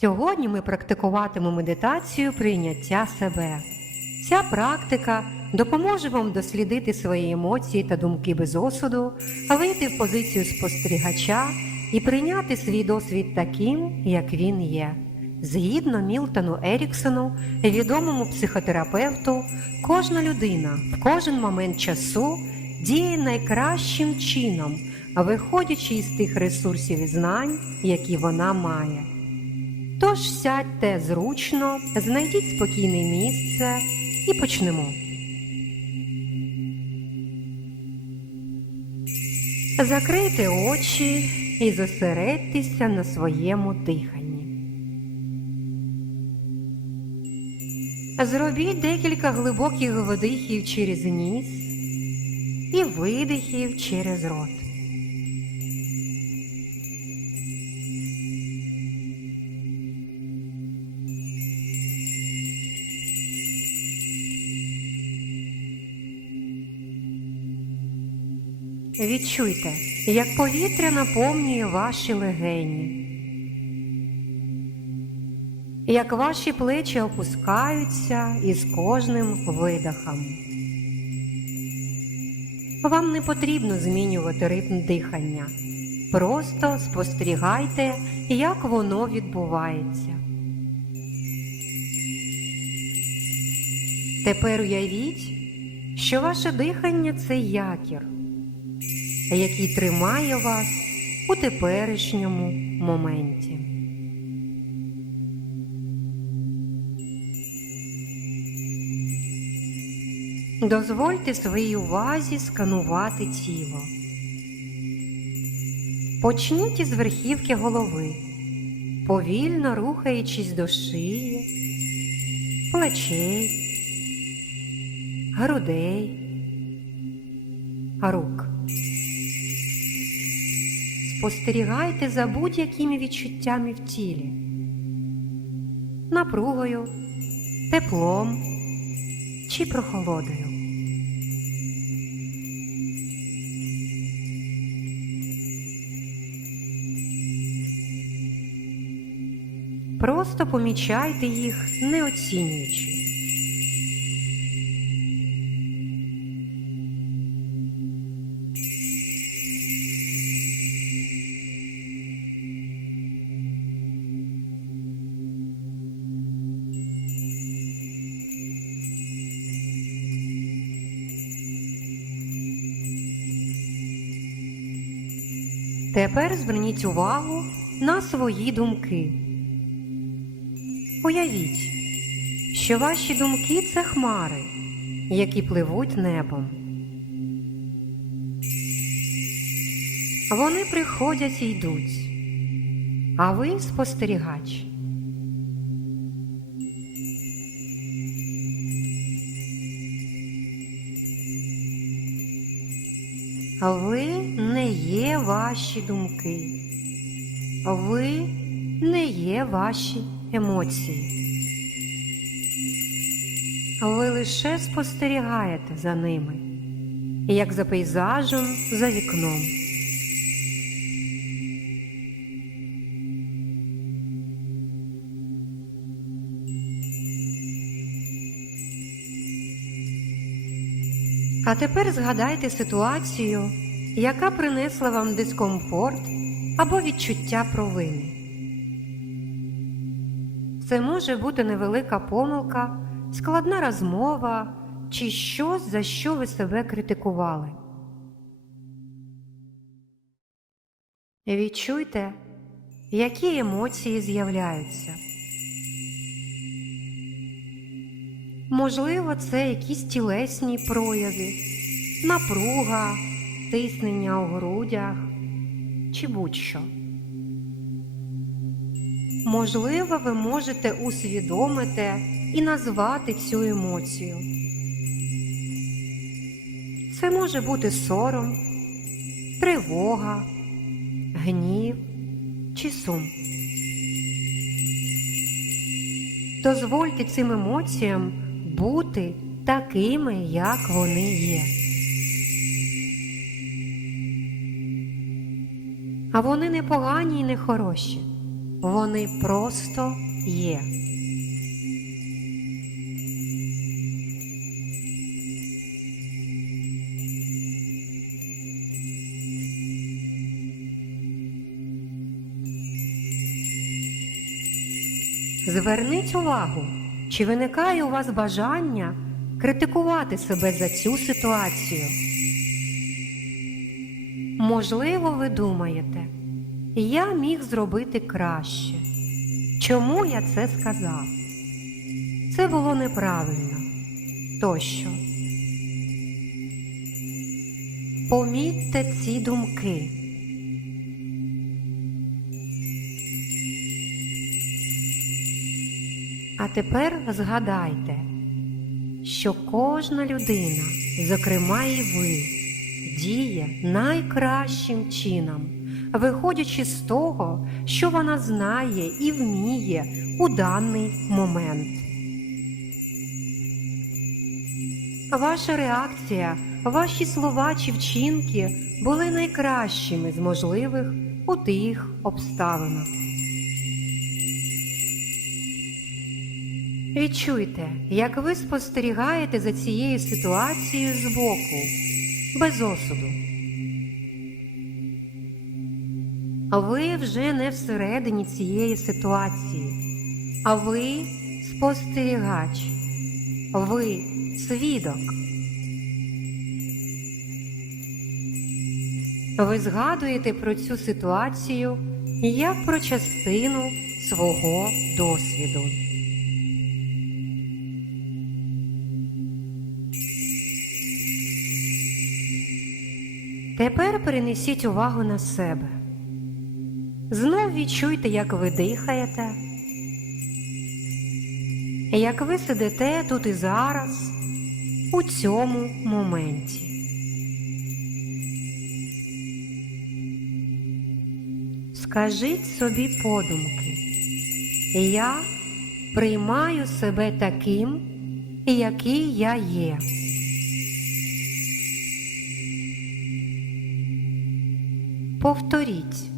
Сьогодні ми практикуватимемо медитацію прийняття себе. Ця практика допоможе вам дослідити свої емоції та думки без осуду, вийти в позицію спостерігача і прийняти свій досвід таким, як він є. Згідно Мілтону Еріксону, відомому психотерапевту, кожна людина в кожен момент часу діє найкращим чином, виходячи із тих ресурсів і знань, які вона має. Тож сядьте зручно, знайдіть спокійне місце і почнемо. Закрийте очі і зосередьтеся на своєму диханні. Зробіть декілька глибоких вдихів через ніс і видихів через рот. Відчуйте, як повітря наповнює ваші легені, як ваші плечі опускаються із кожним видохом. Вам не потрібно змінювати ритм дихання. Просто спостерігайте, як воно відбувається. Тепер уявіть, що ваше дихання це якір який тримає вас у теперішньому моменті. Дозвольте своїй увазі сканувати тіло. Почніть із верхівки голови, повільно рухаючись до шиї, плечей, грудей, рук. Спостерігайте за будь-якими відчуттями в тілі, напругою, теплом чи прохолодою. Просто помічайте їх, не оцінюючи. Тепер зверніть увагу на свої думки. Уявіть, що ваші думки це хмари, які пливуть небом. Вони приходять і йдуть, а ви спостерігач. Ви не є ваші думки. Ви не є ваші емоції. Ви лише спостерігаєте за ними, як за пейзажем за вікном. А тепер згадайте ситуацію, яка принесла вам дискомфорт або відчуття провини. Це може бути невелика помилка, складна розмова чи щось, за що ви себе критикували. Відчуйте, які емоції з'являються. Можливо, це якісь тілесні прояви, напруга, тиснення у грудях чи будь-що. Можливо, ви можете усвідомити і назвати цю емоцію. Це може бути сором, тривога, гнів чи сум. Дозвольте цим емоціям бути такими, як вони є. А вони не погані і не хороші. Вони просто є. Зверніть увагу, чи виникає у вас бажання критикувати себе за цю ситуацію. Можливо, ви думаєте, я міг зробити краще. Чому я це сказав? Це було неправильно. Тощо. Помітьте ці думки. А тепер згадайте, що кожна людина, зокрема і ви, діє найкращим чином, виходячи з того, що вона знає і вміє у даний момент. Ваша реакція, ваші слова чи вчинки були найкращими з можливих у тих обставинах. Відчуйте, як ви спостерігаєте за цією ситуацією збоку, без осуду. Ви вже не всередині цієї ситуації, а ви спостерігач, ви свідок. Ви згадуєте про цю ситуацію як про частину свого досвіду. Тепер перенесіть увагу на себе. Знов відчуйте, як ви дихаєте, як ви сидите тут і зараз, у цьому моменті. Скажіть собі подумки, я приймаю себе таким, який я є. Повторіть,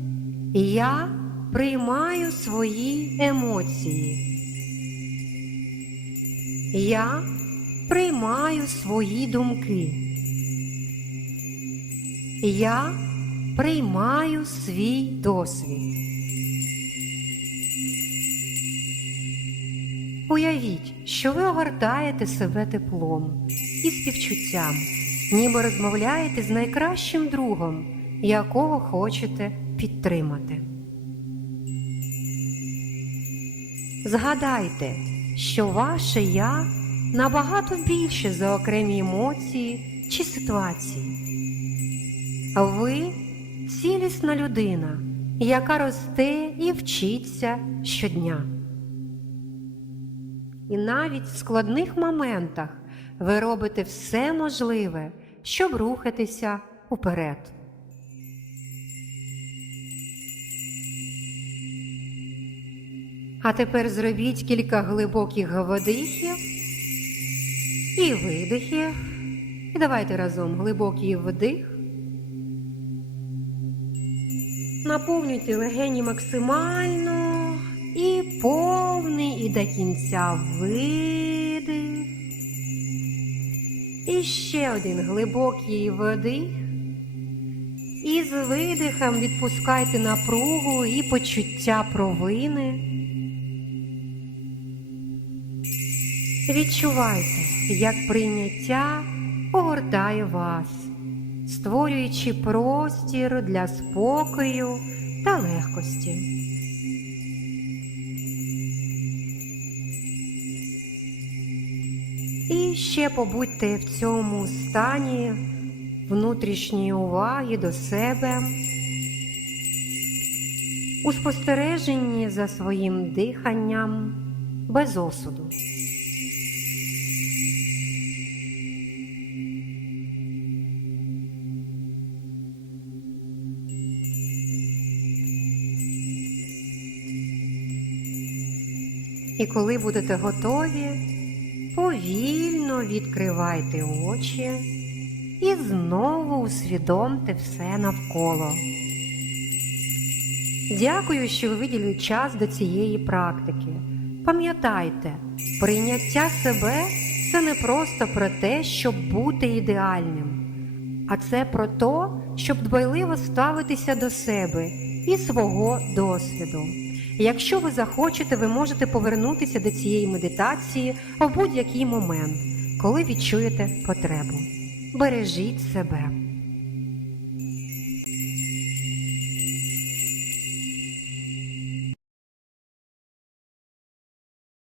я приймаю свої емоції. Я приймаю свої думки. Я приймаю свій досвід. Уявіть, що ви огортаєте себе теплом і співчуттям, ніби розмовляєте з найкращим другом, якого хочете підтримати. Згадайте, що ваше я набагато більше за окремі емоції чи ситуації. Ви цілісна людина, яка росте і вчиться щодня. І навіть в складних моментах ви робите все можливе, щоб рухатися уперед. А тепер зробіть кілька глибоких вдихів і видихів. І давайте разом глибокий вдих. Наповнюйте легені максимально і повний і до кінця видих. І ще один глибокий вдих. І з видихом відпускайте напругу і почуття провини. Відчувайте, як прийняття огортає вас, створюючи простір для спокою та легкості. І ще побудьте в цьому стані внутрішньої уваги до себе, у спостереженні за своїм диханням без осуду. І коли будете готові, повільно відкривайте очі і знову усвідомте все навколо. Дякую, що ви виділили час до цієї практики. Пам'ятайте, прийняття себе це не просто про те, щоб бути ідеальним, а це про те, щоб дбайливо ставитися до себе і свого досвіду. Якщо ви захочете, ви можете повернутися до цієї медитації в будь-який момент, коли відчуєте потребу. Бережіть себе.